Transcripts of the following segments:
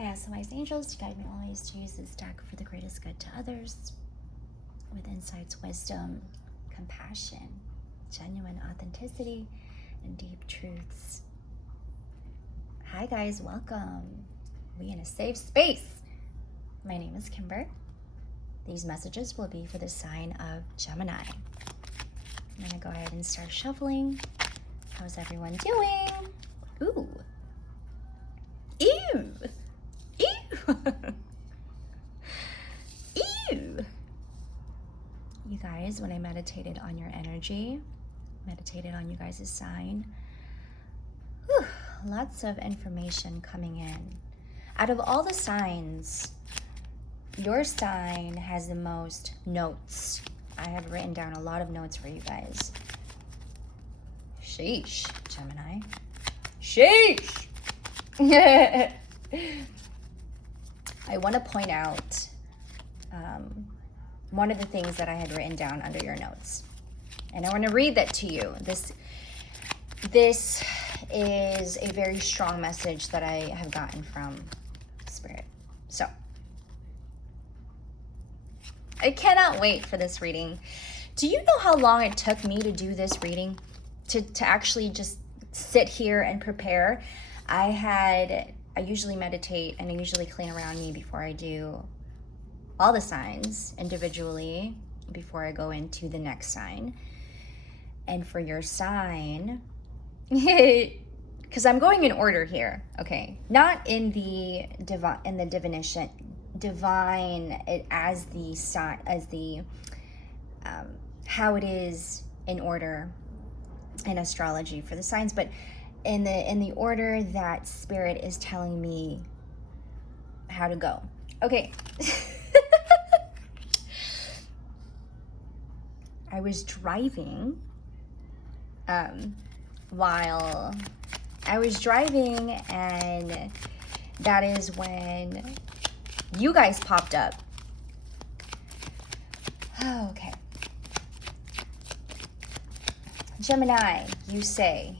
I ask the wise angels to guide me always to use this deck for the greatest good to others, with insights, wisdom, compassion, genuine authenticity, and deep truths. Hi guys, welcome. We in a safe space. My name is Kimber. These messages will be for the sign of Gemini. I'm gonna go ahead and start shuffling. How's everyone doing? Ooh. Ew. Ew. Ew. You guys, when I meditated on your energy, meditated on you guys' sign, whew, lots of information coming in. Out of all the signs, your sign has the most notes. I have written down a lot of notes for you guys. Sheesh, Gemini. Sheesh! I want to point out one of the things that I had written down under your notes. And I want to read that to you. This is a very strong message that I have gotten from Spirit. So, I cannot wait for this reading. Do you know how long it took me to do this reading? To actually just sit here and prepare? I usually meditate and I usually clean around me before I do all the signs individually before I go into the next sign. And for your sign, because I'm going in order here, okay? Not in the divine it as the sign, as the how it is in order in astrology for the signs, but in the order that Spirit is telling me how to go. Okay. I was driving while I was driving, and that is when you guys popped up. Okay. Gemini, you say.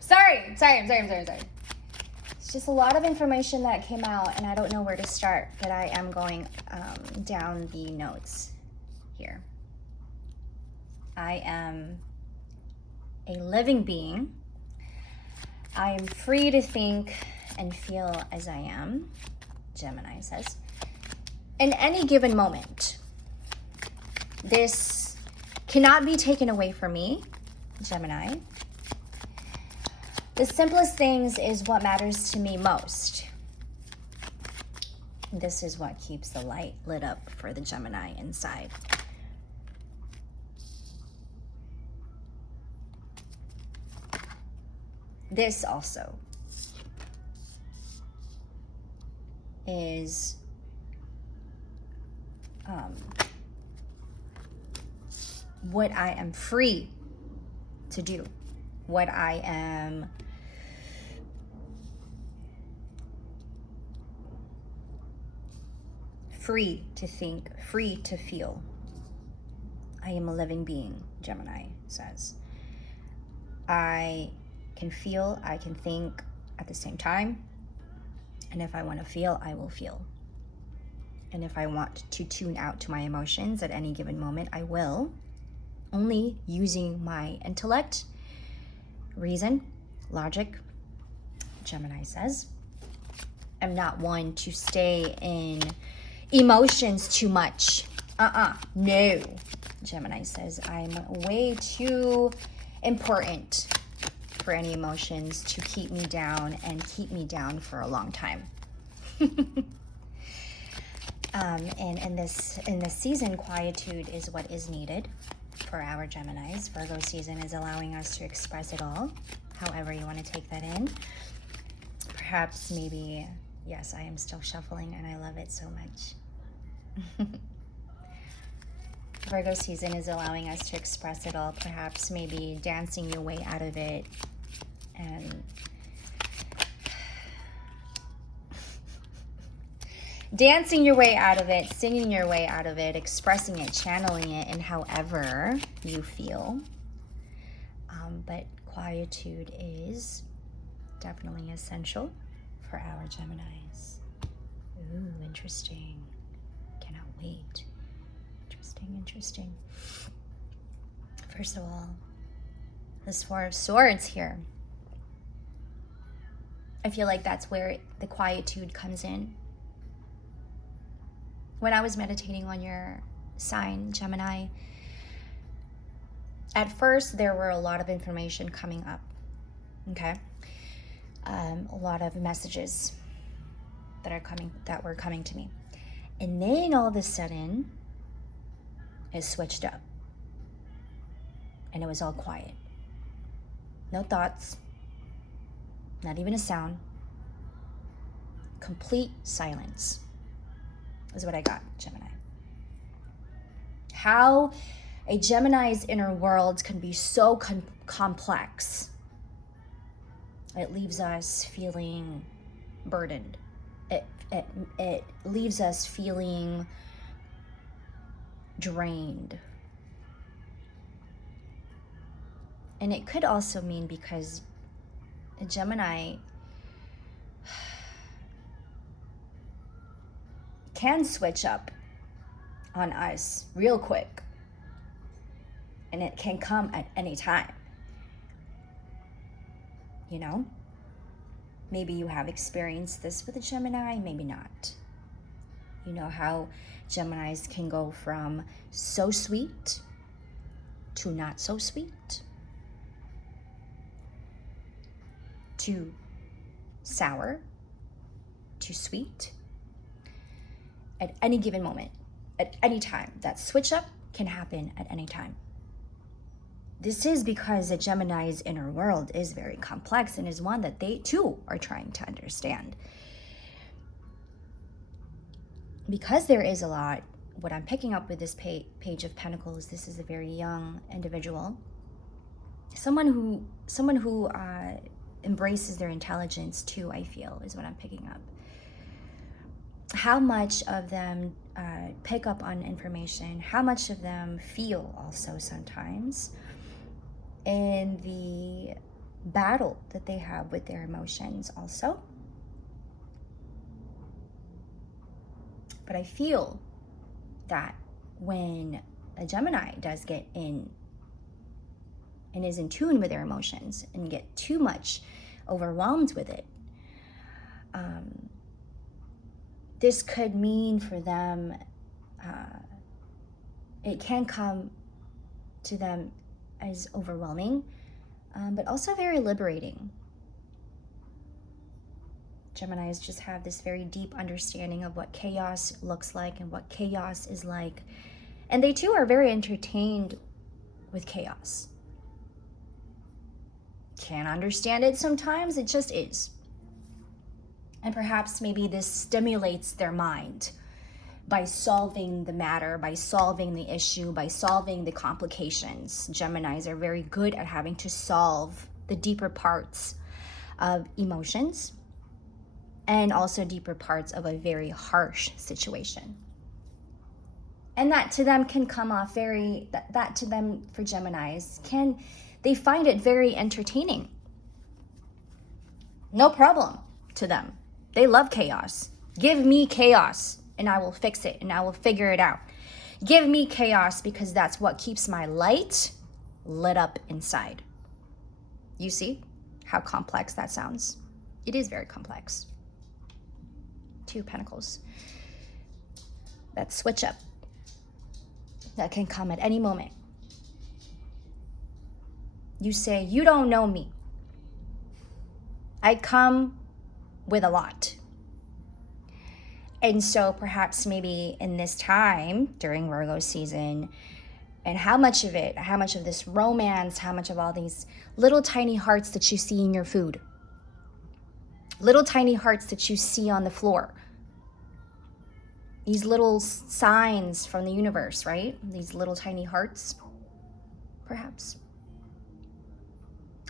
Sorry. It's just a lot of information that came out and I don't know where to start, but I am going down the notes here. I am a living being. I am free to think and feel as I am, Gemini says. In any given moment, this cannot be taken away from me, Gemini. The simplest things is what matters to me most. This is what keeps the light lit up for the Gemini inside. This also is what I am free to do, what I am free to think, free to feel. I am a living being, Gemini says. I can feel, I can think at the same time. And if I want to feel, I will feel. And if I want to tune out to my emotions at any given moment, I will. Only using my intellect, reason, logic, Gemini says. I'm not one to stay in emotions too much. No, Gemini says. I'm way too important for any emotions to keep me down and keep me down for a long time. And in this season, quietude is what is needed for our Geminis. Virgo season is allowing us to express it all, however you want to take that in. Perhaps, maybe, yes, I am still shuffling and I love it so much. Virgo season is allowing us to express it all, perhaps maybe dancing your way out of it and dancing your way out of it, singing your way out of it, expressing it, channeling it in however you feel. But quietude is definitely essential for our Geminis. Ooh, interesting. Cannot wait. Interesting. First of all, this Four of Swords here. I feel like that's where the quietude comes in. When I was meditating on your sign, Gemini, at first there were a lot of information coming up, okay? A lot of messages that were coming to me. And then all of a sudden, it switched up. And it was all quiet. No thoughts, not even a sound. Complete silence is what I got, Gemini. How a Gemini's inner world can be so complex. It leaves us feeling burdened. It leaves us feeling drained. And it could also mean because a Gemini can switch up on us real quick. And it can come at any time. You know? Maybe you have experienced this with a Gemini, maybe not. You know how Geminis can go from so sweet to not so sweet, to sour, to sweet, at any given moment, at any time. That switch up can happen at any time. This is because a Gemini's inner world is very complex and is one that they too are trying to understand. Because there is a lot, what I'm picking up with this page of Pentacles, this is a very young individual. Someone who embraces their intelligence too, I feel, is what I'm picking up. How much of them pick up on information, how much of them feel also sometimes, and the battle that they have with their emotions also. But I feel that when a Gemini does get in and is in tune with their emotions and get too much overwhelmed with it, this could mean for them, it can come to them as overwhelming, but also very liberating. Geminis just have this very deep understanding of what chaos looks like and what chaos is like. And they too are very entertained with chaos. Can't understand it sometimes, it just is. And perhaps maybe this stimulates their mind by solving the matter, by solving the issue, by solving the complications. Geminis are very good at having to solve the deeper parts of emotions and also deeper parts of a very harsh situation. And that to them can come off that to them, for Geminis, they find it very entertaining. No problem to them. They love chaos. Give me chaos and I will fix it and I will figure it out. Give me chaos because that's what keeps my light lit up inside. You see how complex that sounds? It is very complex. Two of Pentacles. That switch up that can come at any moment. You say, you don't know me. I come with a lot. And so perhaps maybe in this time during Virgo season, and how much of this romance, how much of all these little tiny hearts that you see in your food, little tiny hearts that you see on the floor, these little signs from the universe, right? These little tiny hearts, perhaps.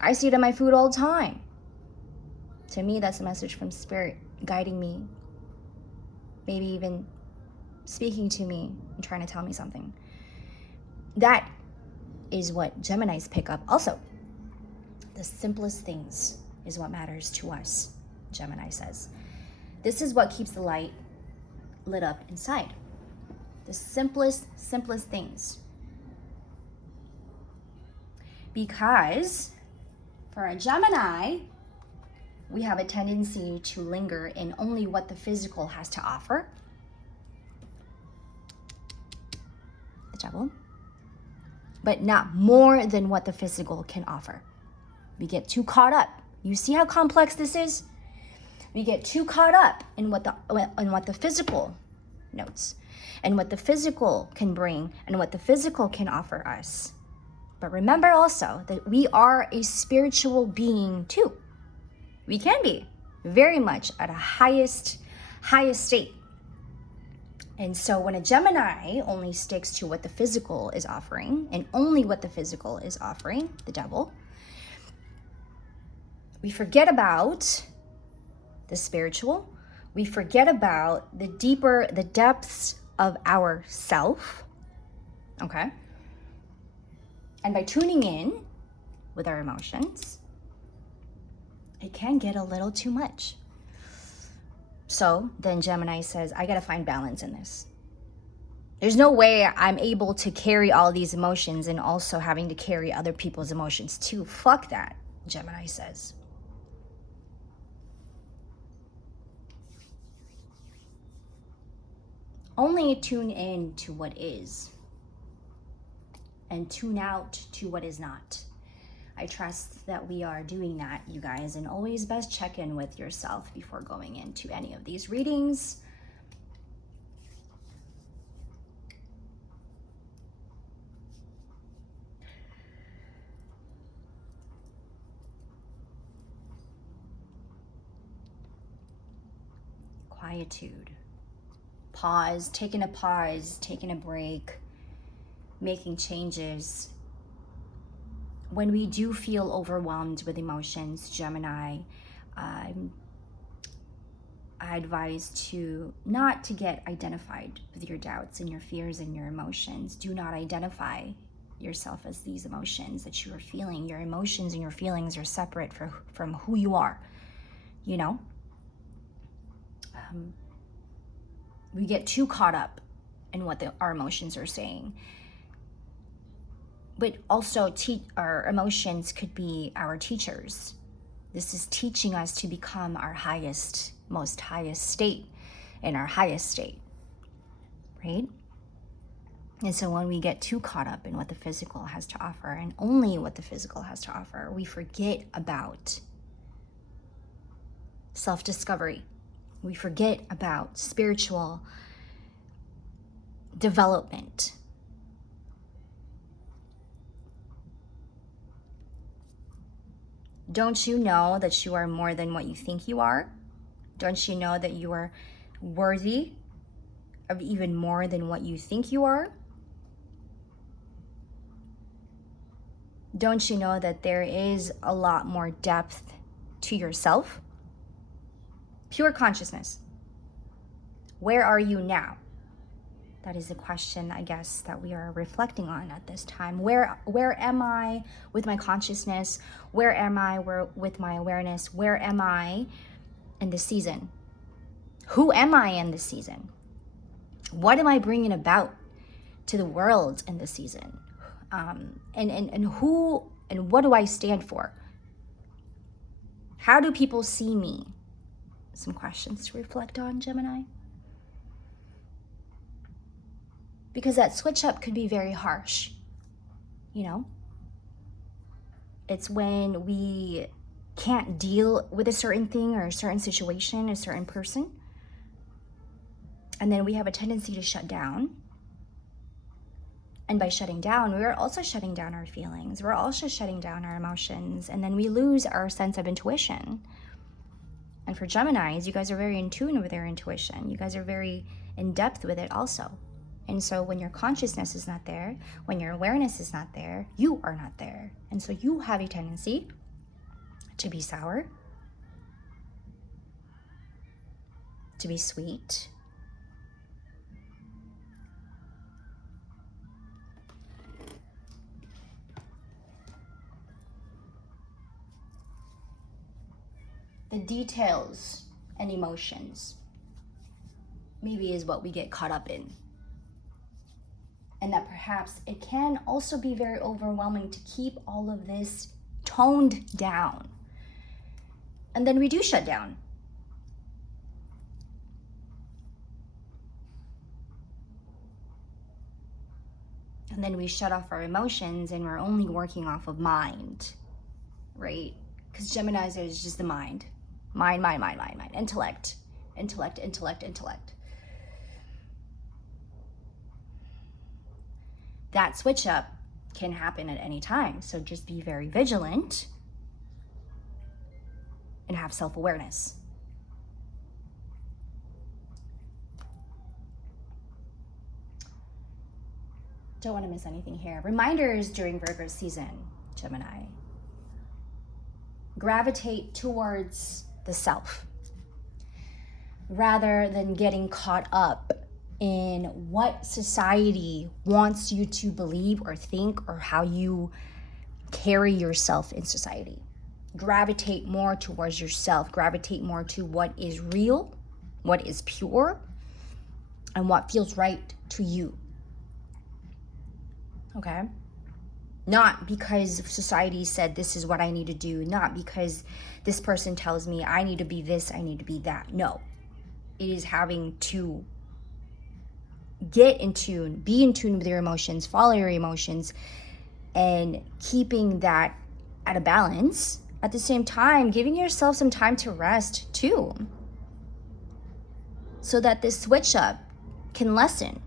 I see it in my food all the time. To me, that's a message from Spirit guiding me, maybe even speaking to me and trying to tell me something. That is what Geminis pick up also. The simplest things is what matters to us, Gemini says. This is what keeps the light lit up inside. The simplest things. Because for a Gemini, we have a tendency to linger in only what the physical has to offer. The devil. But not more than what the physical can offer. We get too caught up. You see how complex this is? We get too caught up in what the physical notes and what the physical can bring and what the physical can offer us. But remember also that we are a spiritual being too. We can be very much at a highest state. And so when a Gemini only sticks to what the physical is offering and only what the physical is offering, the devil, we forget about the spiritual. We forget about the depths of our self. Okay? And by tuning in with our emotions, it can get a little too much. So then Gemini says, I gotta find balance in this. There's no way I'm able to carry all these emotions and also having to carry other people's emotions too. Fuck that, Gemini says. Only tune in to what is and tune out to what is not. I trust that we are doing that, you guys, and always best check in with yourself before going into any of these readings. Quietude. Pause, taking a break, making changes. When we do feel overwhelmed with emotions, Gemini, I advise to not to get identified with your doubts and your fears and your emotions. Do not identify yourself as these emotions that you are feeling. Your emotions and your feelings are separate from who you are, you know? We get too caught up in what our emotions are saying. But also our emotions could be our teachers. This is teaching us to become our most highest state in our highest state, right? And so when we get too caught up in what the physical has to offer and only what the physical has to offer, we forget about self-discovery. We forget about spiritual development. Don't you know that you are more than what you think you are? Don't you know that you are worthy of even more than what you think you are? Don't you know that there is a lot more depth to yourself? Pure consciousness. Where are you now? That is a question, I guess, that we are reflecting on at this time. Where am I with my consciousness? Where am I with my awareness? Where am I in this season? Who am I in this season? What am I bringing about to the world in this season? And who and what do I stand for? How do people see me? Some questions to reflect on, Gemini. Because that switch up could be very harsh, you know? It's when we can't deal with a certain thing or a certain situation, a certain person. And then we have a tendency to shut down. And by shutting down, we're also shutting down our feelings. We're also shutting down our emotions. And then we lose our sense of intuition. And for Geminis, you guys are very in tune with their intuition. You guys are very in depth with it also. And so when your consciousness is not there, when your awareness is not there, you are not there. And so you have a tendency to be sour, to be sweet, details and emotions maybe is what we get caught up in. And that perhaps it can also be very overwhelming to keep all of this toned down. And then we do shut down. And then we shut off our emotions and we're only working off of mind, right? Because Gemini is just the mind. Mind. Intellect. That switch up can happen at any time. So just be very vigilant and have self-awareness. Don't want to miss anything here. Reminders during Virgo season, Gemini. Gravitate towards the self rather than getting caught up in what society wants you to believe or think or how you carry yourself in society. Gravitate more towards yourself. Gravitate more to what is real, what is pure, and what feels right to you. Okay? Not because society said this is what I need to do. Not because this person tells me I need to be this, I need to be that. No. It is having to get in tune, be in tune with your emotions, follow your emotions, and keeping that at a balance. At the same time, giving yourself some time to rest too, so that this switch up can lessen.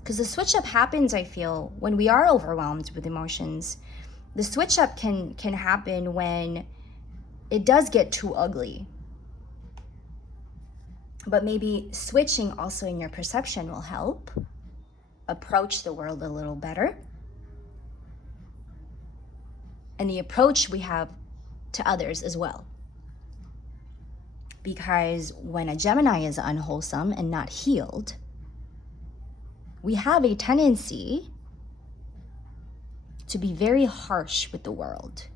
Because the switch up happens, I feel, when we are overwhelmed with emotions. The switch up can happen when it does get too ugly. But maybe switching also in your perception will help approach the world a little better. And the approach we have to others as well. Because when a Gemini is unwholesome and not healed, we have a tendency to be very harsh with the world.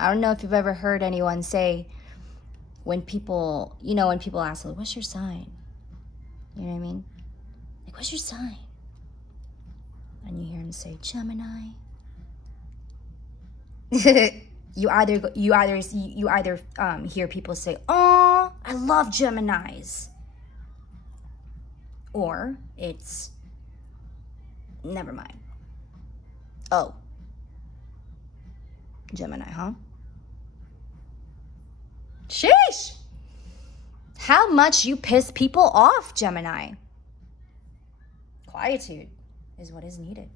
I don't know if you've ever heard anyone say, when people ask, like, what's your sign? You know what I mean? Like, what's your sign? And you hear them say, Gemini. You either hear people say, oh, I love Geminis. Or it's, never mind. Oh, Gemini, huh? Sheesh! How much you piss people off, Gemini. Quietude is what is needed.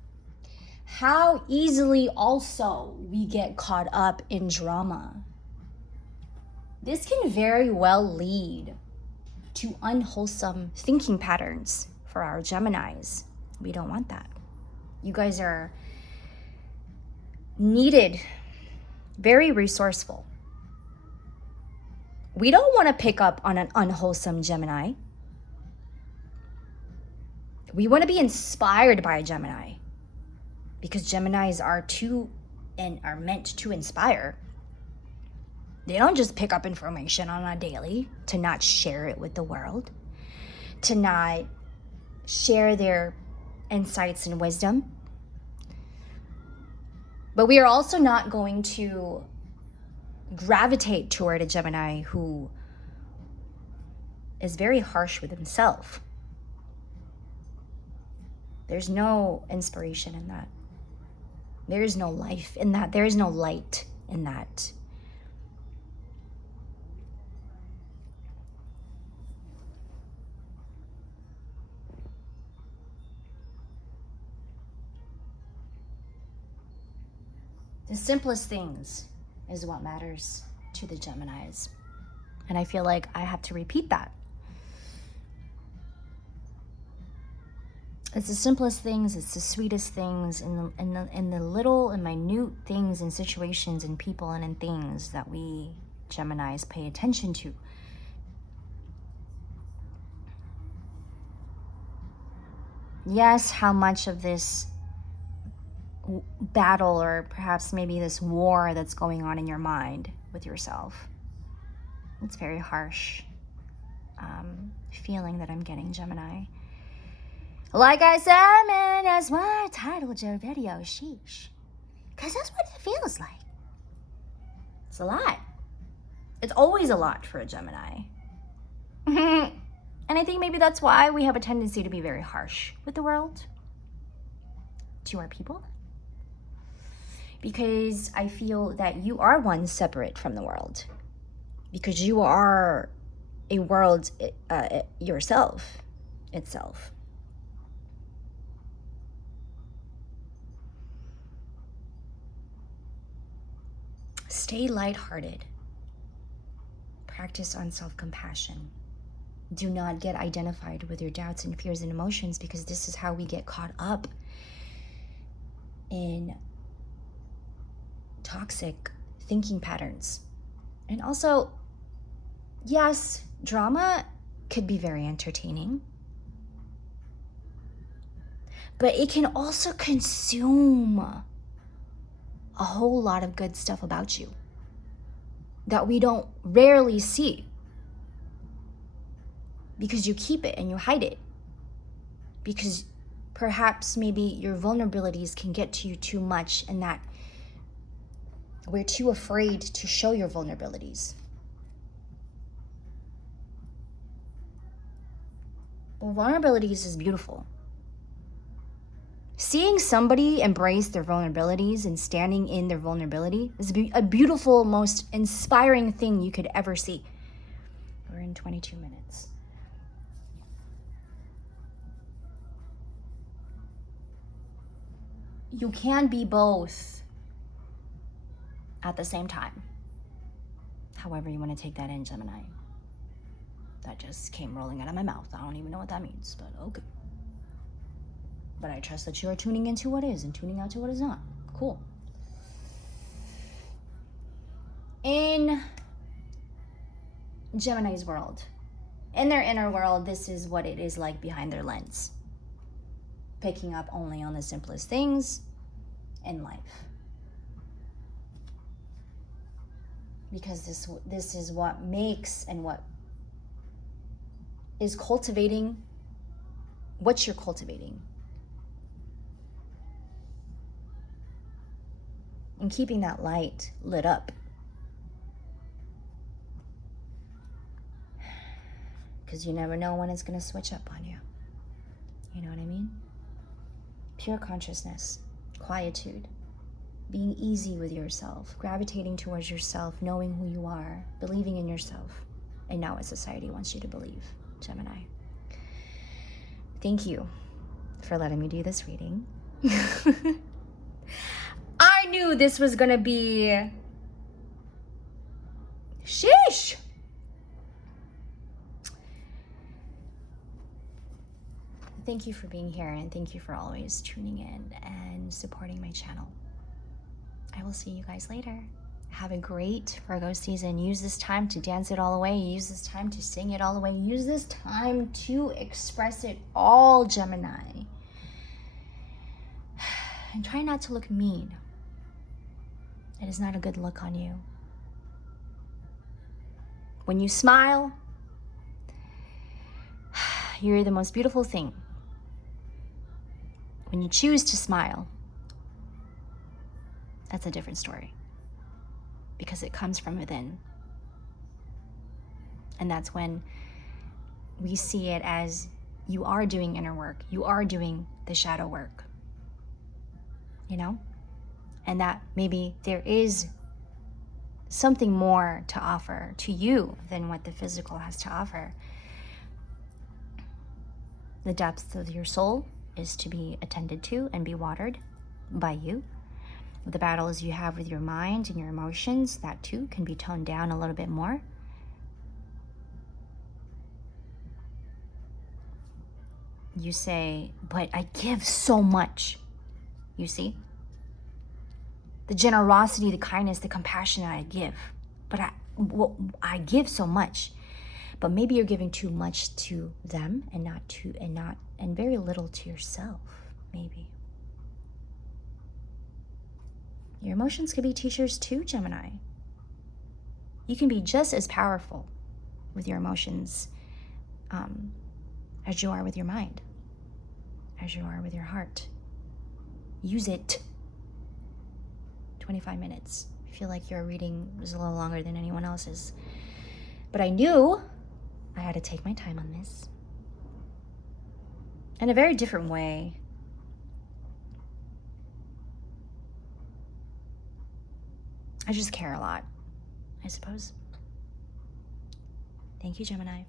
How easily also we get caught up in drama. This can very well lead to unwholesome thinking patterns for our Geminis. We don't want that. You guys are needed, very resourceful. We don't want to pick up on an unwholesome Gemini. We want to be inspired by a Gemini, because Geminis are meant to inspire. They don't just pick up information on a daily to not share it with the world, to not share their insights and wisdom. But we are also not going to gravitate toward a Gemini who is very harsh with himself. There's no inspiration in that. There is no life in that. There is no light in that. The simplest things is what matters to the Geminis. And I feel like I have to repeat that. It's the simplest things, it's the sweetest things, in the little and minute things and situations and people and in things that we Geminis pay attention to. Yes, how much of this battle, or perhaps maybe this war that's going on in your mind with yourself. It's very harsh feeling that I'm getting, Gemini. Like I said, man, that's why I titled your video Sheesh. Because that's what it feels like. It's a lot. It's always a lot for a Gemini. And I think maybe that's why we have a tendency to be very harsh with the world, to our people. Because I feel that you are one separate from the world. Because you are a world yourself, itself. Stay lighthearted. Practice on self-compassion. Do not get identified with your doubts and fears and emotions, because this is how we get caught up in toxic thinking patterns. And also, yes, drama could be very entertaining, but it can also consume a whole lot of good stuff about you that we don't rarely see, because you keep it and you hide it, because perhaps maybe your vulnerabilities can get to you too much, and that we're too afraid to show your vulnerabilities. Well, vulnerabilities is beautiful. Seeing somebody embrace their vulnerabilities and standing in their vulnerability is a beautiful, most inspiring thing you could ever see. We're in 22 minutes. You can be both at the same time. However you want to take that in, Gemini. That just came rolling out of my mouth. I don't even know what that means, but okay. But I trust that you are tuning into what is and tuning out to what is not. Cool. In Gemini's world, in their inner world, this is what it is like behind their lens. Picking up only on the simplest things in life. Because this is what makes and what is cultivating what you're cultivating. And keeping that light lit up. Because you never know when it's going to switch up on you. You know what I mean? Pure consciousness, quietude, being easy with yourself, gravitating towards yourself, knowing who you are, believing in yourself, and not what society wants you to believe, Gemini. Thank you for letting me do this reading. I knew this was gonna be sheesh. Thank you for being here, and thank you for always tuning in and supporting my channel. I will see you guys later. Have a great Virgo season. Use this time to dance it all away. Use this time to sing it all away. Use this time to express it all, Gemini. And try not to look mean. It is not a good look on you. When you smile, you're the most beautiful thing. When you choose to smile, that's a different story. Because it comes from within. And that's when we see it as you are doing inner work. You are doing the shadow work. You know? And that maybe there is something more to offer to you than what the physical has to offer. The depth of your soul is to be attended to and be watered by you. The battles you have with your mind and your emotions, that too can be toned down a little bit more. You say, but I give so much. You see? The generosity, the kindness, the compassion that I give. But I give so much. But maybe you're giving too much to them and very little to yourself, maybe. Your emotions can be teachers too, Gemini. You can be just as powerful with your emotions as you are with your mind, as you are with your heart. Use it. 25 minutes. I feel like your reading was a little longer than anyone else's. But I knew I had to take my time on this. In a very different way. I just care a lot, I suppose. Thank you, Gemini.